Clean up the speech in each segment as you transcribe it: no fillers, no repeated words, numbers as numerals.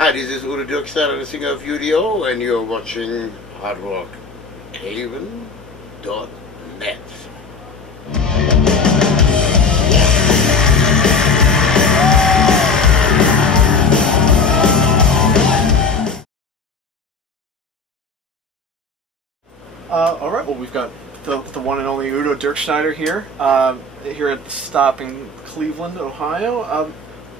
Hi, this is Udo Dirkschneider, the singer of U.D.O, and you're watching hardrockhaven.net. All right. Well, we've got the one and only Udo Dirkschneider here, here at the stop in Cleveland, Ohio.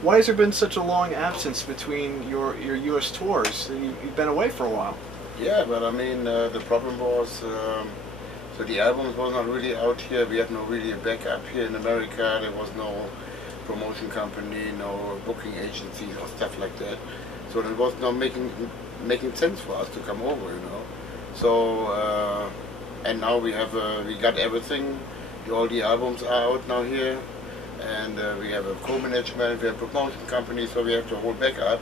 Why has there been such a long absence between your U.S. tours? You've been away for a while. Yeah, but I mean, the problem was, so the album was not really out here. We had no really backup here in America. There was no promotion company, no booking agencies or stuff like that. So it was not making sense for us to come over, you know. So and now we got everything. All the albums are out now here, and we have a co-management, we have a promotion company, so we have to hold back up.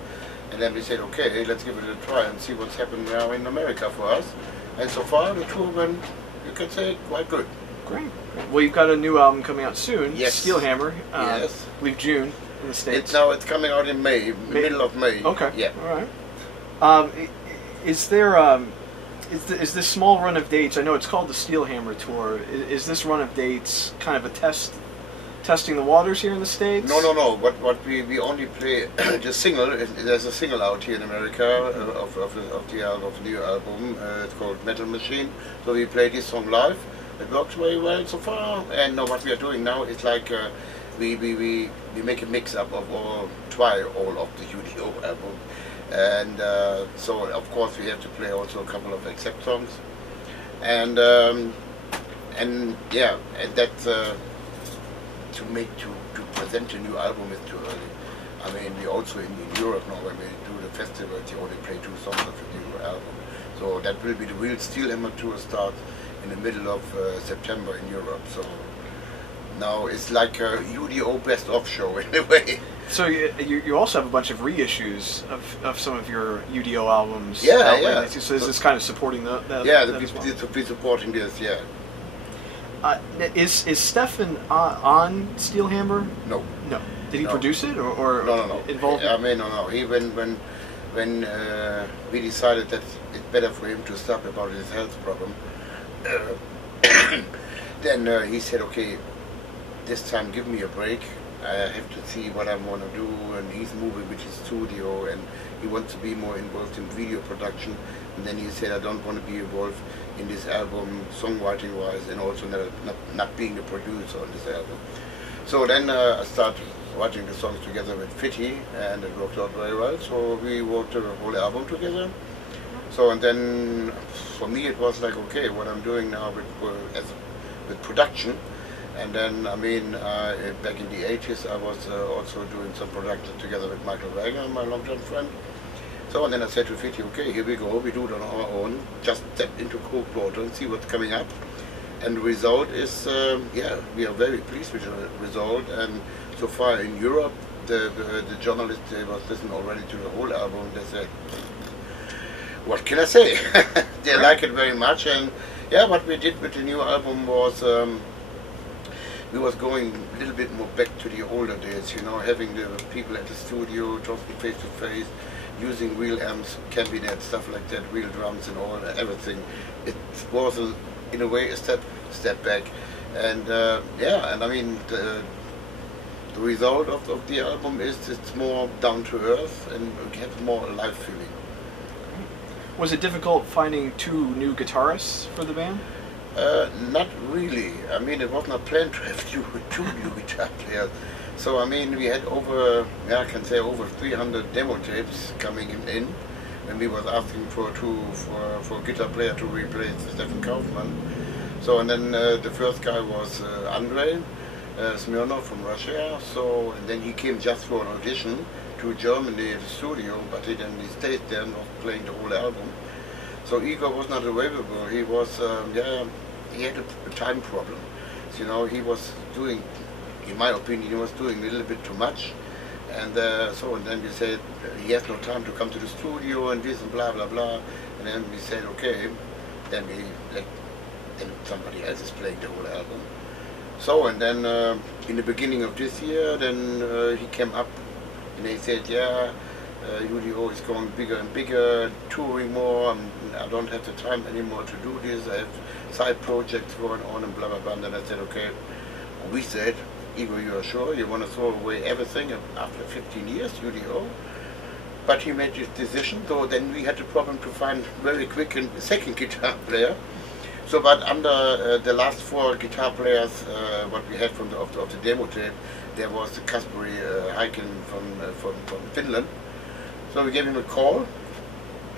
And then we said, okay, let's give it a try and see what's happening now in America for us. And so far the tour went, you can say, quite good. Great. Well, you've got a new album coming out soon. Yes. Steel Hammer. Yes. I believe June in the States. It's coming out in May, middle of May. Okay. Yeah. All right. Is this small run of dates? I know it's called the Steel Hammer Tour. Is this run of dates kind of a testing the waters here in the States? No. What we only play the single. There's a single out here in America of the new album. It's called Metal Machine. So we play this song live. It works very well so far. And now what we are doing now is like we make a mix up of all of the U.D.O album. And so of course we have to play also a couple of accept songs, and yeah, and that to present a new album is too early. I mean, we also in Europe now, when we do the festival, they only play 2 songs of the new album. So that will be the real Steel Hammer tour start in the middle of September in Europe. So now it's like a U.D.O best of show in a way. So you also have a bunch of reissues of some of your U.D.O albums. Yeah. So is this kind of supporting that? Yeah, as well? to be supporting this. Yeah. Is Stefan on Steel Hammer? No. Did he produce it or no. involved? I mean, no. He when we decided that it's better for him to stop about his health problem, then he said, okay, this time give me a break. I have to see what I want to do, and he's moving with his studio, and he wants to be more involved in video production. And then he said, I don't want to be involved in this album songwriting wise, and also not being the producer on this album. So then I started writing the songs together with Fitty, and it worked out very well. So we worked the whole album together. So and then for me it was like, okay, what I'm doing now with production. And then, I mean, back in the 80s, I was also doing some production together with Michael Wagner, my long-term friend. So, and then I said to Fitty, okay, here we go, we do it on our own, just step into Coke Water and see what's coming up. And the result is, yeah, we are very pleased with the result. And so far in Europe, the journalists, they was listening already to the whole album. They said, what can I say? They like it very much. And yeah, what we did with the new album was, we was going a little bit more back to the older days, you know, having the people at the studio, talking face to face, using real amps, cabinet, stuff like that, real drums and all, everything. It was, in a way, a step back. And yeah, and I mean, the result of the album is it's more down to earth and has more a live feeling. Was it difficult finding 2 new guitarists for the band? Not really. I mean, it was not planned to have 2 new guitar players. So I mean, we had over 300 demo tapes coming in, and we was asking for a guitar player to replace Stefan Kaufmann. So and then the first guy was Andrei Smirnov from Russia. So and then he came just for an audition to Germany at the studio, but he stayed there, not playing the whole album. So Igor was not available. He was, he had a time problem. So, you know, he was doing, in my opinion, he was doing a little bit too much. And so, and then we said, he has no time to come to the studio and this and blah, blah, blah. And then we said, okay, then somebody else is playing the whole album. So, and then in the beginning of this year, then he came up and they said, yeah, U.D.O is going bigger and bigger, touring more, and I don't have the time anymore to do this. I have side projects going on and blah blah blah. And then I said, okay, we said, Igor, you are sure you want to throw away everything after 15 years, U.D.O? But he made his decision, so then we had the problem to find very quick a second guitar player. So, but under the last 4 guitar players, what we had from of the demo tape, there was the Kasperi Heiken from Finland. So we gave him a call.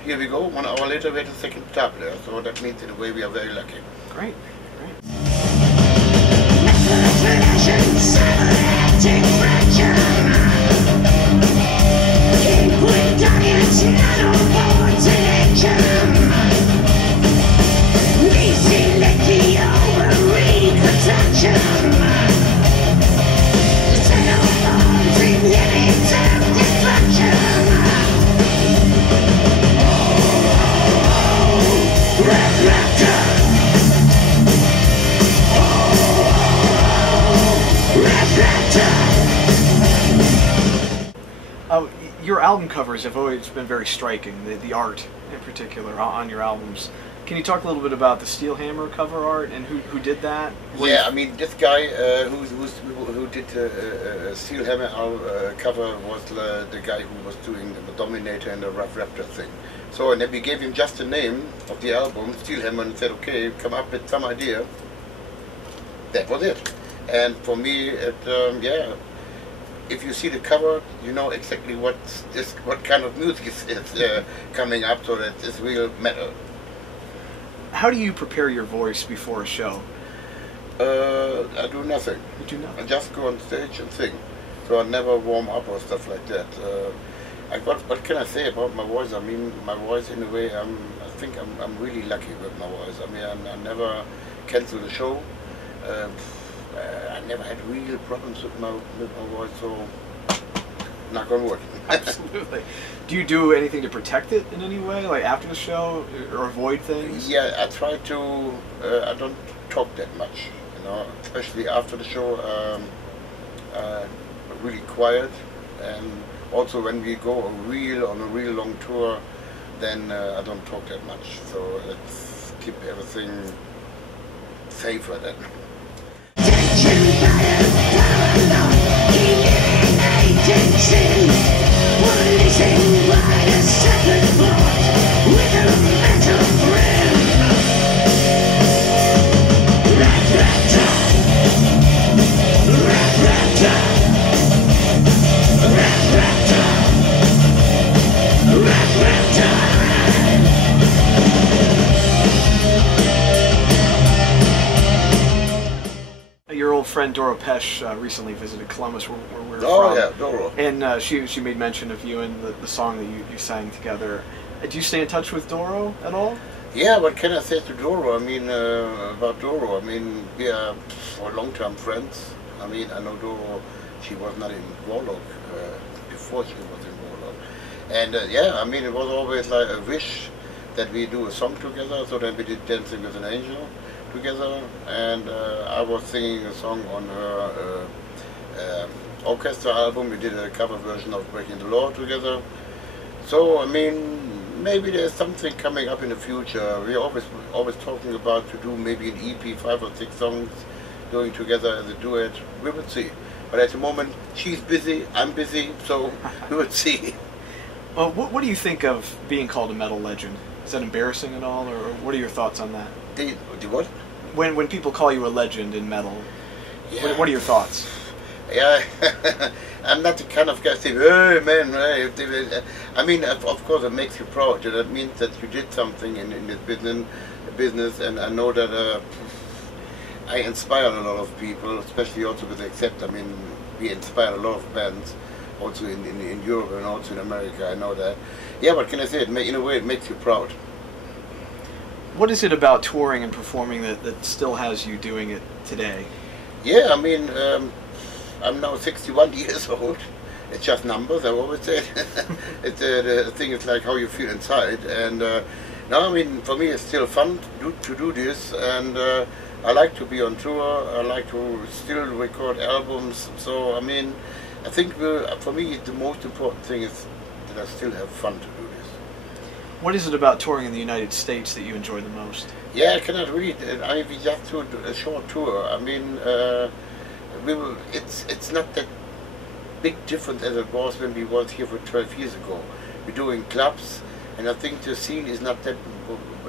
Here we go. 1 hour later, we had a second guitar player. So that means, in a way, we are very lucky. Great, great. Your album covers have always been very striking, the art in particular on your albums. Can you talk a little bit about the Steel Hammer cover art and who did that? Yeah, I mean, this guy who did Steel Hammer cover was the guy who was doing the Dominator and the Rev-Raptor thing. So, and then we gave him just the name of the album, Steel Hammer, and said, okay, come up with some idea. That was it. And for me, yeah, if you see the cover, you know exactly what kind of music is coming up, so that it's real metal. How do you prepare your voice before a show? I do nothing. You do nothing? I just go on stage and sing. So I never warm up or stuff like that. What can I say about my voice? I mean, my voice, in a way, I think I'm really lucky with my voice. I mean, I never cancel the show. I never had real problems with my voice, so knock on wood. Absolutely. Do you do anything to protect it in any way, like after the show, or avoid things? Yeah, I try to. I don't talk that much, you know, especially after the show. Really quiet, and also when we go on a real long tour, then I don't talk that much. So let's keep everything safer then. Your old friend Doro recently visited Columbus, where we're from. Oh yeah, Doro. And she made mention of you and the song that you sang together. Do you stay in touch with Doro at all? Yeah, what can I say to Doro? I mean, about Doro, I mean, we are long-term friends. I mean, I know Doro, she was not in Warlock before she was in Warlock. And yeah, I mean, it was always like a wish that we do a song together, so then we did Dancing with an Angel together, and I was singing a song on her orchestra album. We did a cover version of Breaking the Law together. So, I mean, maybe there's something coming up in the future. We're always talking about to do maybe an EP, 5 or 6 songs, doing together as a duet. We will see. But at the moment, she's busy, I'm busy, so we will see. Well, what do you think of being called a metal legend? Is that embarrassing at all, or what are your thoughts on that? The what? When people call you a legend in metal, yeah. What are your thoughts? Yeah, I'm not the kind of guy saying, hey man, right? I mean, of course it makes you proud. That means that you did something in this business, and I know that I inspire a lot of people, especially also with Accept. I mean, we inspire a lot of bands, also in Europe and also in America, I know that. Yeah, what can I say? In a way, it makes you proud. What is it about touring and performing that still has you doing it today? Yeah, I mean, I'm now 61 years old. It's just numbers, I always say. The thing is like how you feel inside. And now, I mean, for me it's still fun to do this. And I like to be on tour. I like to still record albums. So, I mean, I think for me the most important thing is that I still have fun to do this. What is it about touring in the United States that you enjoy the most? Yeah, I cannot read. We just do a short tour. I mean, it's not that big difference as it was when we was here for 12 years ago. We're doing clubs, and I think the scene is not that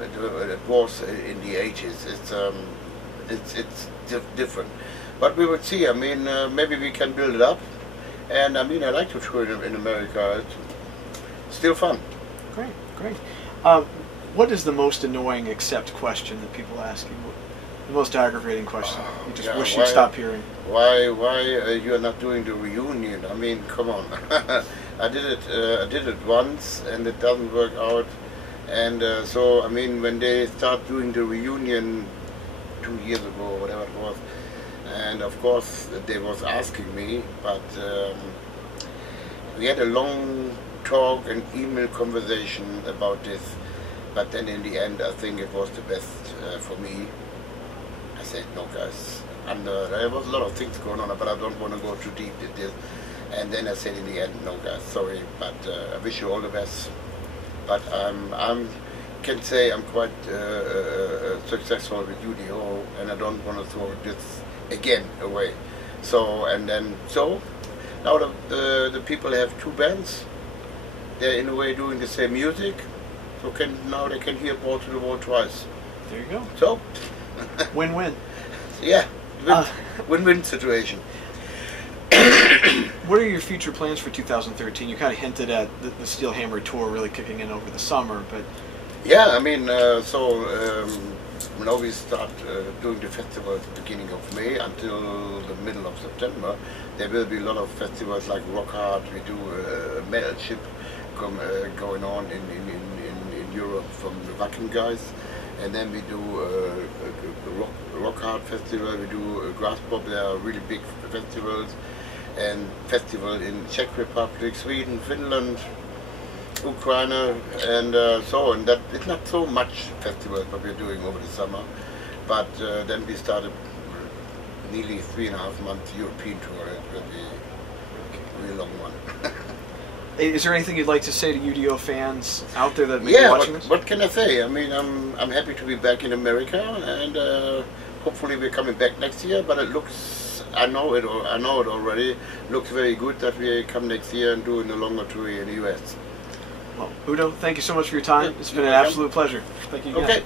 it was in the 80s. It's different. But we will see. I mean, maybe we can build it up. And I mean, I like to tour in America. It's still fun. Great, great. What is the most annoying accept question that people ask you? The most aggravating question you just wish you'd stop hearing? Why you are not doing the reunion? I mean, come on. I did it once, and it doesn't work out. And so, I mean, when they start doing the reunion 2 years ago, or whatever it was, and of course they was asking me, but we had a long talk and email conversation about this. But then in the end, I think it was the best for me. I said, no guys, there was a lot of things going on, but I don't want to go too deep in this. And then I said in the end, no guys, sorry, but I wish you all the best. But can say I'm quite successful with U.D.O, and I don't want to throw this again away. So now the people have two bands. They're in a way doing the same music. So now they can hear Ball to the Wall twice. There you go. So win-win. Yeah, win-win situation. What are your future plans for 2013? You kind of hinted at the Steel Hammer tour really kicking in over the summer, but yeah, I mean, now we start doing the festival at the beginning of May until the middle of September. There will be a lot of festivals like Rock Hard. We do a metal ship going on in Europe from the Wacken guys, and then we do a Rock Hard festival. We do a Grass Pop. There are really big festivals, and festival in Czech Republic, Sweden, Finland, Ukraine, and so on. That it's not so much festivals what we're doing over the summer, but then we started nearly 3.5 month European tour. It will be a really long one. Is there anything you'd like to say to U.D.O fans out there that may be watching this? What can I say? I mean, I'm happy to be back in America, and hopefully we're coming back next year. But it looks, I know it already. Looks very good that we come next year and doing a longer tour in the U.S. Well, Udo, thank you so much for your time. It's been an absolute pleasure. Thank you again. Okay.